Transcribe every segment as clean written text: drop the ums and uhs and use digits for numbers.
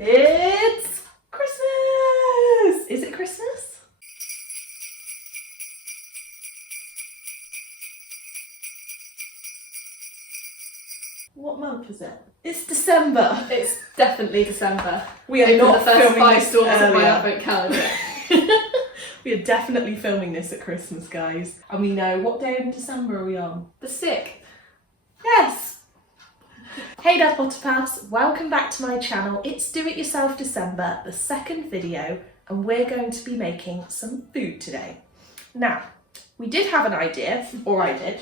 It's Christmas! Is it Christmas? What month is it? It's December. It's definitely December. We are not the first filming 5 this stores of my earlier. advent calendar. We are definitely filming this at Christmas, guys. And we know, what day in December are we on? The 6th. Yes! Hey there Potterpaths, welcome back to my channel. It's Do It Yourself December, the second video, and we're going to be making some food today. Now, we did have an idea, or I did,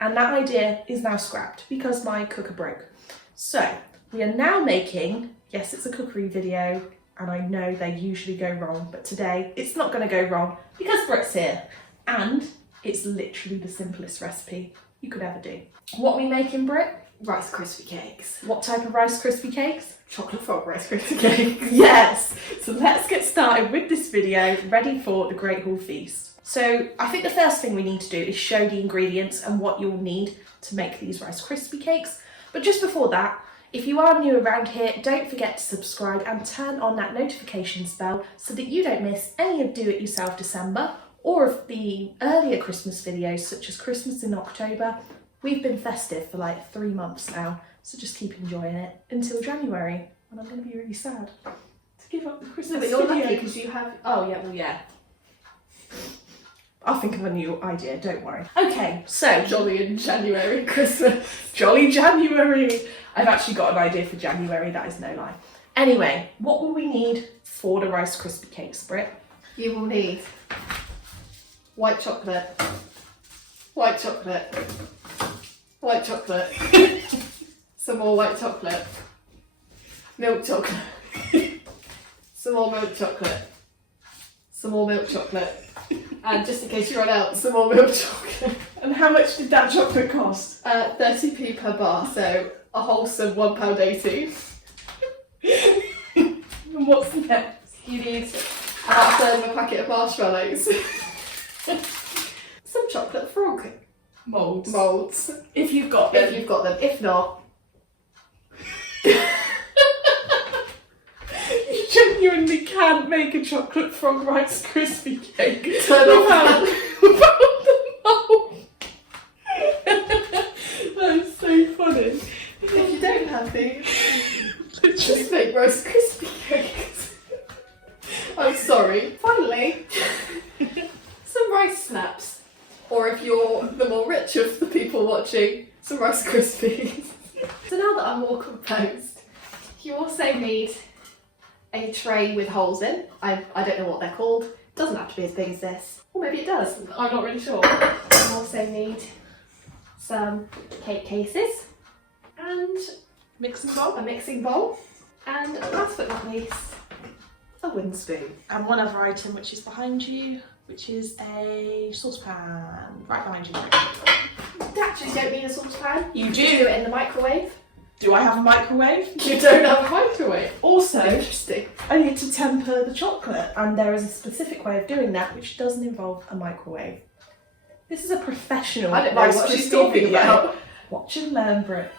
and that idea is now scrapped because my cooker broke. So, we are now making, yes, it's a cookery video, and I know they usually go wrong, but today it's not going to go wrong because Brit's here, and it's literally the simplest recipe you could ever do. What are we making, Brit? Rice Krispie cakes. What type of Rice Krispie cakes? Chocolate frog Rice Krispie cakes. Yes! So let's get started with this video, ready for the Great Hall Feast. So I think the first thing we need to do is show the ingredients and what you'll need to make these Rice Krispie cakes. But just before that, if you are new around here, don't forget to subscribe and turn on that notifications bell so that you don't miss any of Do It Yourself December or of the earlier Christmas videos such as Christmas in October. We've been festive for like 3 months now, so just keep enjoying it until January, when I'm going to be really sad to give up the Christmas No, but you're video. lucky because you have... Oh, yeah, well, yeah. I'll think of a new idea, don't worry. Okay, so... Jolly in January, Christmas. Jolly January! I've actually got an idea for January, that is no lie. Anyway, what will we need for the Rice Krispie cakes, Brit? You will need white chocolate, white chocolate, white chocolate, some more white chocolate, milk chocolate, some more milk chocolate, some more milk chocolate, and just in case you run out, some more milk chocolate. And how much did that chocolate cost? 30p per bar, so a wholesome £1.80. And what's next? You need about a third of a packet of marshmallows, some chocolate frog Moulds. moulds. If you've got them. If you've got them. If not, You genuinely can't make a chocolate frog Rice Krispie cake turn off. without the mould. That's so funny. If you don't have these, Literally. just make Rice Krispie cakes. I'm sorry. Finally, some rice snaps. Or if you're the more rich of the people watching, some Rice Krispies. So now that I'm all composed, you also need a tray with holes in. I don't know what they're called. It doesn't have to be as big as this. Or maybe it does. I'm not really sure. You also need some cake cases and Mixing bowl. a mixing bowl. And last but not least, a wooden spoon. And one other item which is behind you, which is a saucepan. Right behind you. Actually, you don't need a saucepan. You You do. do it in the microwave. Do I have a microwave? You don't have a microwave. Also, Interesting. I need to temper the chocolate, and there is a specific way of doing that which doesn't involve a microwave. This is a professional I don't know Rice what she's Krispie talking video. about. Watch and learn, Brit.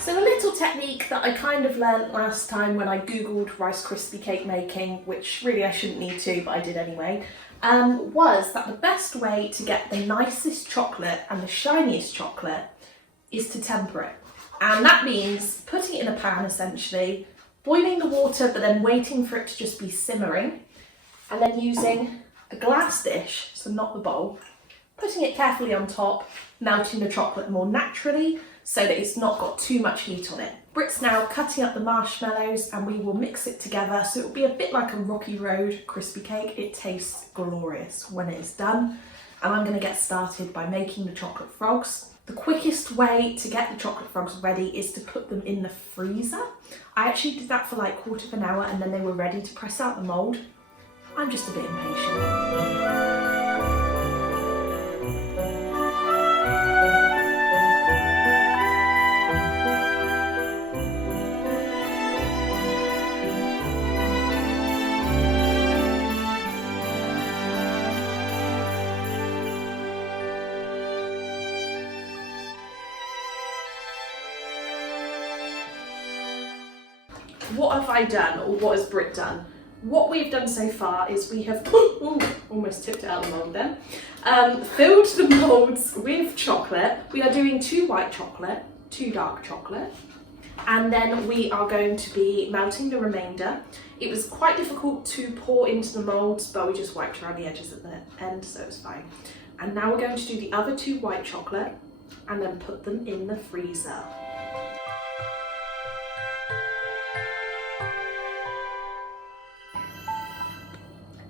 So a little technique that I kind of learnt last time when I googled Rice Krispie cake making, which really I shouldn't need to, but I did anyway, was that the best way to get the nicest chocolate and the shiniest chocolate is to temper it. And that means putting it in a pan essentially, boiling the water but then waiting for it to just be simmering, and then using a glass dish, so not the bowl, putting it carefully on top, melting the chocolate more naturally so that it's not got too much heat on it. Brit's now cutting up the marshmallows and we will mix it together so it'll be a bit like a Rocky Road crispy cake. It tastes glorious when it is done. And I'm going to get started by making the chocolate frogs. The quickest way to get the chocolate frogs ready is to put them in the freezer. I actually did that for like quarter of an hour and then they were ready to press out the mould. I'm just a bit impatient. what have I done, or what has Brit done? What we've done so far is we have almost tipped it out of the mould then. Filled the moulds with chocolate. We are doing 2 white chocolate, 2 dark chocolate, and then we are going to be melting the remainder. It was quite difficult to pour into the moulds, but we just wiped around the edges at the end, so it was fine. And now we're going to do the other 2 white chocolate and then put them in the freezer.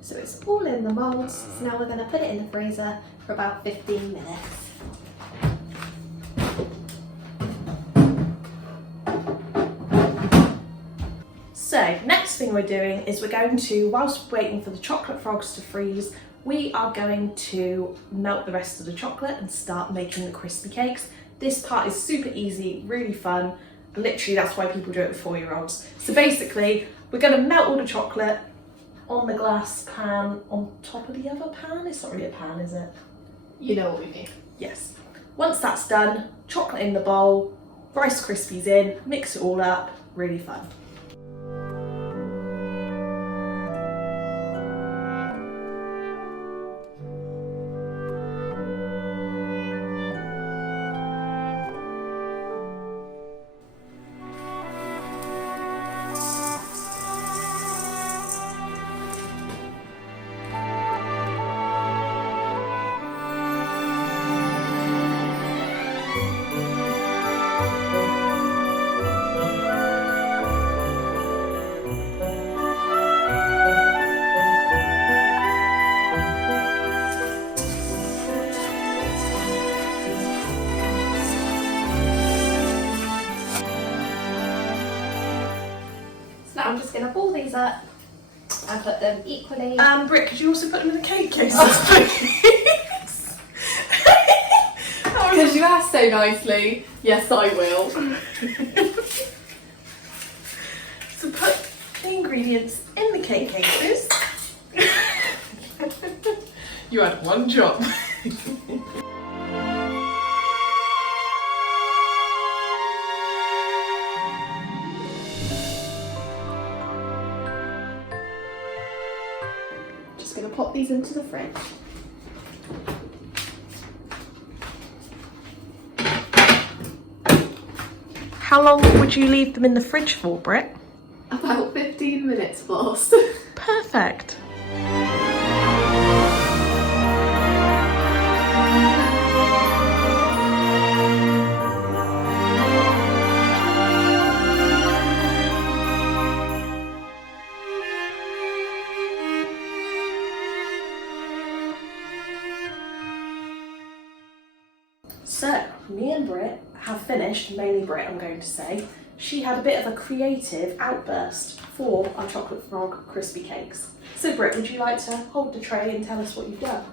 So it's all in the moulds, so now we're going to put it in the freezer for about 15 minutes. So next thing we're doing is we're going to, whilst waiting for the chocolate frogs to freeze, we are going to melt the rest of the chocolate and start making the crispy cakes. This part is super easy, really fun. Literally that's why people do it with 4-year-olds. So basically we're going to melt all the chocolate on the glass pan on top of the other pan. It's not really a pan, is it? You know what we mean. Yes. Once that's done, chocolate in the bowl, Rice Krispies in, mix it all up, really fun. I'm just going to ball these up and put them equally. Britt, could you also put them in the cake cases, please? Because you asked so nicely, yes I will. So put the ingredients in the cake cases. You had one job. Just going to pop these into the fridge. How long would you leave them in the fridge for, Britt? About 15 minutes, Bloss. Perfect. So, me and Britt have finished, mainly Britt I'm going to say. She had a bit of a creative outburst for our chocolate frog crispy cakes. So Britt, would you like to hold the tray and tell us what you've done?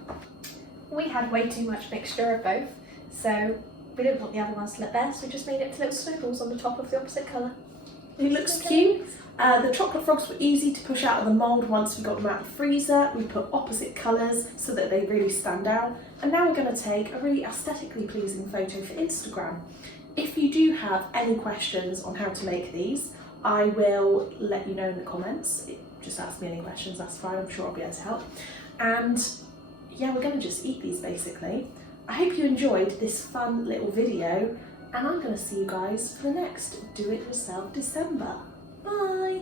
We had way too much mixture of both, so we didn't want the other ones to look bare, so we just made it to little snowballs on the top of the opposite colour. It looks cute. The chocolate frogs were easy to push out of the mould once we got them out of the freezer. We put opposite colours so that they really stand out. And now we're going to take a really aesthetically pleasing photo for Instagram. If you do have any questions on how to make these, I will let you know in the comments. Just ask me any questions, that's fine, I'm sure I'll be able to help. And yeah, we're going to just eat these basically. I hope you enjoyed this fun little video, and I'm going to see you guys for the next Do It Yourself December. Bye!